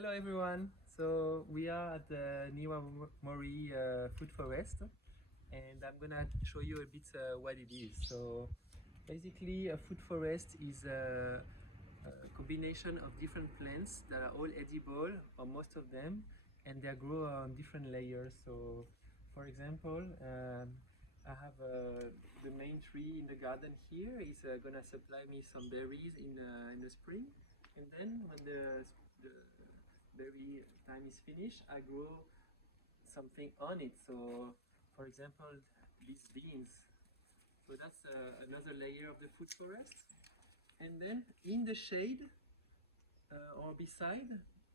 Hello everyone. So we are at the Niwarmori Food Forest, and I'm gonna show you a bit what it is. So basically, a food forest is a combination of different plants that are all edible, or most of them, and they grow on different layers. So, for example, I have the main tree in the garden here is gonna supply me some berries in the spring, and then when the berry time is finished, I grow something on it. So, for example, these beans. So that's another layer of the food forest. And then in the shade or beside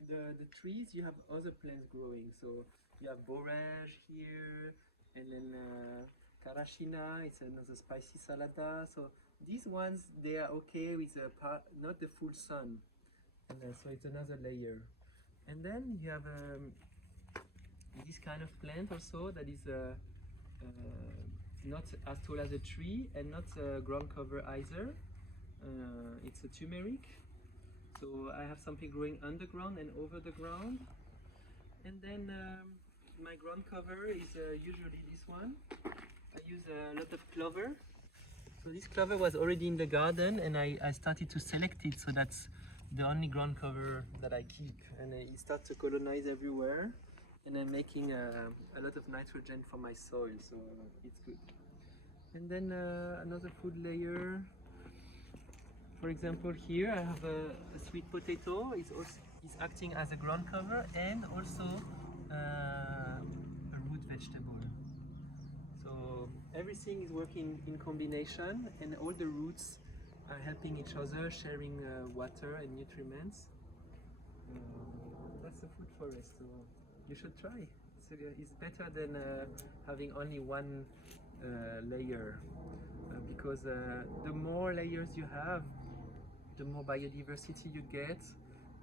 the trees, you have other plants growing. So you have borage here, and then karashina, it's another spicy salada. So these ones, they are okay with not the full sun. And so it's another layer. And then you have this kind of plant also that is not as tall as a tree and not ground cover either. It's a tumeric. So I have something growing underground and over the ground. And then my ground cover is usually this one. I use a lot of clover. So this clover was already in the garden, and I started to select it, so that's the only ground cover that I keep. And it starts to colonize everywhere, and I'm making a lot of nitrogen for my soil, so it's good. And then another food layer. For example, here I have a sweet potato. It's acting as a ground cover and also a root vegetable. So everything is working in combination, and all the roots are helping each other, sharing water and nutrients. That's a food forest, so you should try. It's better than having only one layer, because the more layers you have, the more biodiversity you get,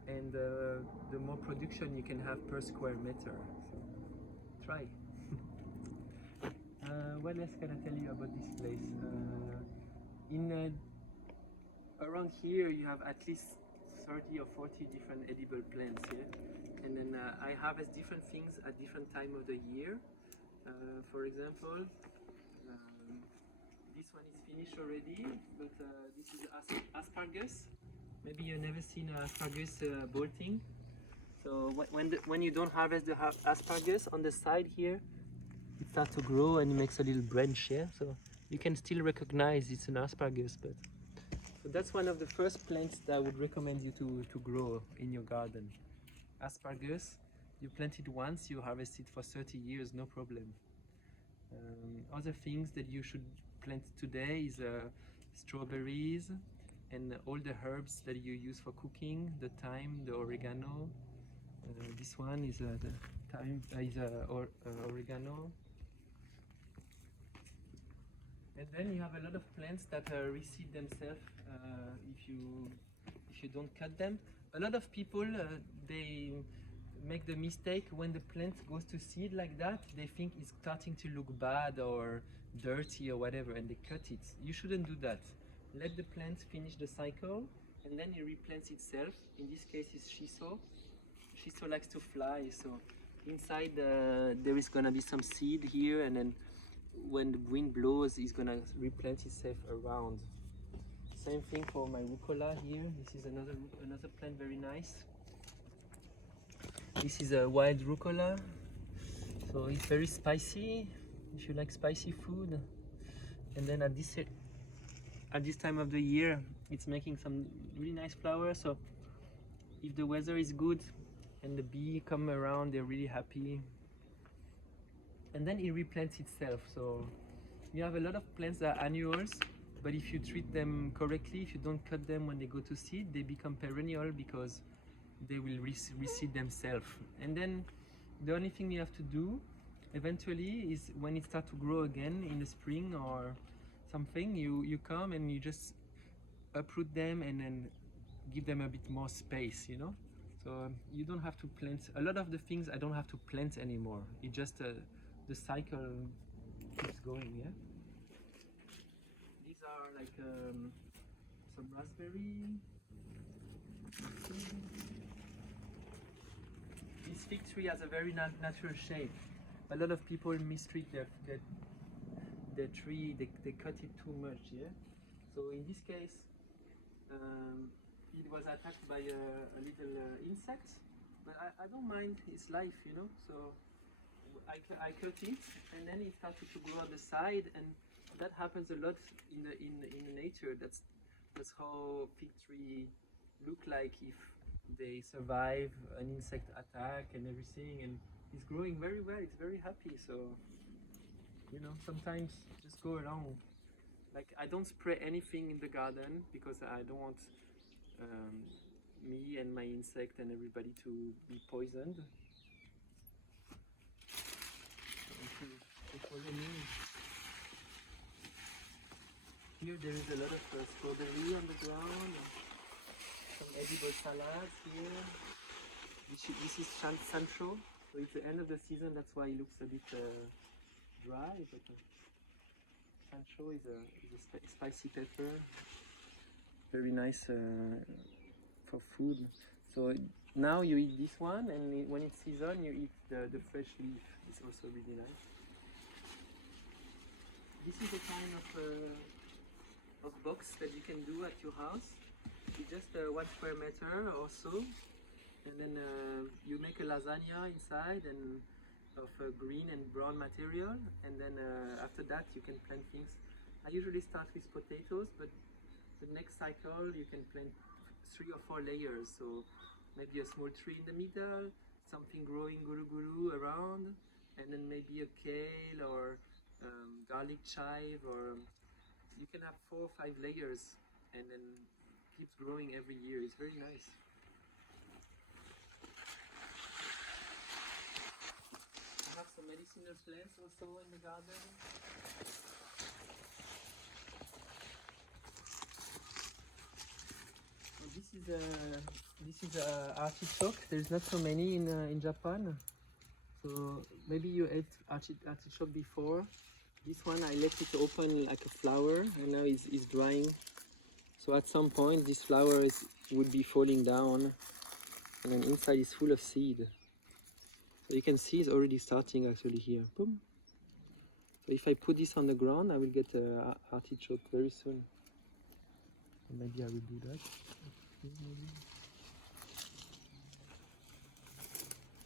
and the more production you can have per square meter. So try. What else can I tell you about this place? Around here you have at least 30 or 40 different edible plants here, and then I harvest different things at different time of the year. For example, this one is finished already, but this is asparagus. Maybe you've never seen asparagus bolting. So when you don't harvest the asparagus, on the side here, it starts to grow and it makes a little branch here. So you can still recognize it's an asparagus. But so that's one of the first plants that I would recommend you to grow in your garden. Asparagus, you plant it once, you harvest it for 30 years, no problem. Other things that you should plant today is strawberries and all the herbs that you use for cooking, the thyme, the oregano. This one is the thyme, oregano. And then you have a lot of plants that reseed themselves if you don't cut them. A lot of people they make the mistake when the plant goes to seed like that, they think it's starting to look bad or dirty or whatever, and they cut it. You shouldn't do that. Let the plant finish the cycle, and then it replants itself. In this case, it's shiso. Shiso likes to fly, so inside there is gonna be some seed here, and then when the wind blows, it's gonna replant itself around. Same thing for my rucola here. This is another plant, very nice. This is a wild rucola, so it's very spicy if you like spicy food. And then at this time of the year, it's making some really nice flowers. So if the weather is good and the bee come around, they're really happy. And then it replants itself. So you have a lot of plants that are annuals, but if you treat them correctly, if you don't cut them when they go to seed, they become perennial because they will reseed themselves. And then the only thing you have to do eventually is when it starts to grow again in the spring or something, you come and you just uproot them and then give them a bit more space, you know. So you don't have to plant a lot of the things. I don't have to plant anymore. It just the cycle keeps going. Yeah. These are like some raspberry. fig tree has a very natural shape. A lot of people mistreat the tree, they cut it too much, yeah? So in this case, it was attacked by a little insect, but I don't mind its life, you know? So I cut it, and then it started to grow on the side, and that happens a lot in nature. That's how fig tree look like if they survive an insect attack and everything, and it's growing very well. It's very happy. So you know, sometimes just go along. Like I don't spray anything in the garden because I don't want me and my insect and everybody to be poisoned. Follow me. Here there is a lot of strawberry on the ground, some edible salads here. This is sancho, so it's the end of the season, that's why it looks a bit dry, but sancho is a spicy pepper, very nice for food. So now you eat this one, and when it's season you eat the fresh leaf. It's also really nice. This is a kind of box that you can do at your house. It's just 1 square meter or so, and then you make a lasagna inside and of green and brown material, and then after that you can plant things. I usually start with potatoes, but the next cycle you can plant 3 or 4 layers. So maybe a small tree in the middle, something growing gulu around, and then maybe a kale or garlic chive, or you can have 4 or 5 layers, and then keeps growing every year. It's very nice. I have some medicinal plants also in the garden. So this is a artichoke. There's not so many in Japan. So maybe you ate artichoke before. This one I let it open like a flower, and now it's drying. So at some point this flower would be falling down, and then inside is full of seed. So you can see it's already starting actually here. Boom. So if I put this on the ground, I will get artichoke very soon. Maybe I will do that. Maybe.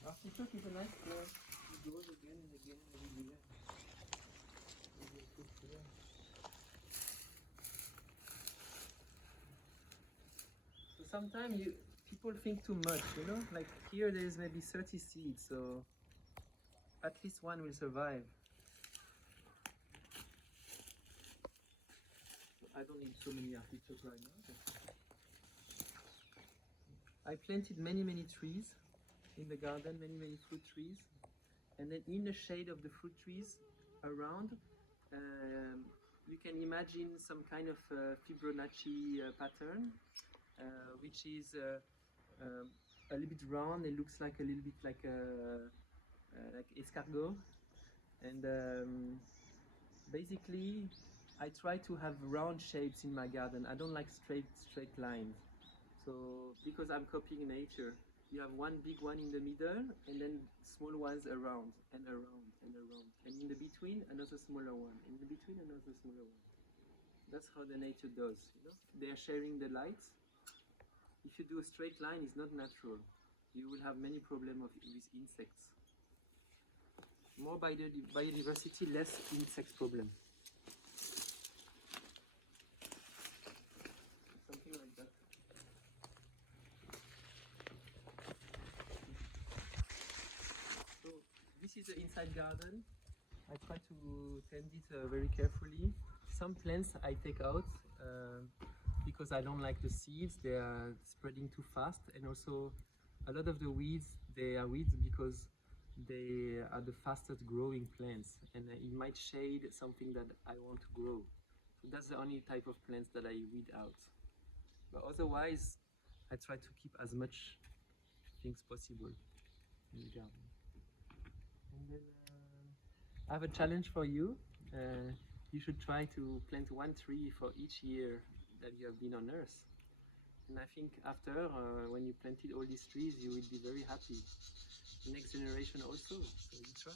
Artichoke is a nice plant. It grows again and again every year. So sometimes people think too much, you know? Like here there is maybe 30 seeds, so at least one will survive. So I don't need so many artichokes right now. I planted many trees in the garden, many fruit trees, and then in the shade of the fruit trees around, you can imagine some kind of Fibonacci pattern, which is a little bit round. It looks like a little bit like escargot, and basically I try to have round shapes in my garden. I don't like straight lines. So because I'm copying nature, you have one big one in the middle, and then small ones around and around and around, and in the between another smaller one, in the between another smaller one. That's how the nature does, you know. They are sharing the light. If you do a straight line, it's not natural. You will have many problems with insects. More biodiversity, less insect problem. Something like that. So this is the inside garden. I try to tend it very carefully. Some plants I take out because I don't like the seeds. They are spreading too fast, and also a lot of the weeds, they are weeds because they are the fastest growing plants, and it might shade something that I want to grow. So that's the only type of plants that I weed out. But otherwise, I try to keep as much things possible in the garden. And then I have a challenge for you. You should try to plant 1 tree for each year that you have been on Earth. And I think after, when you planted all these trees, you will be very happy. next generation also. So you try.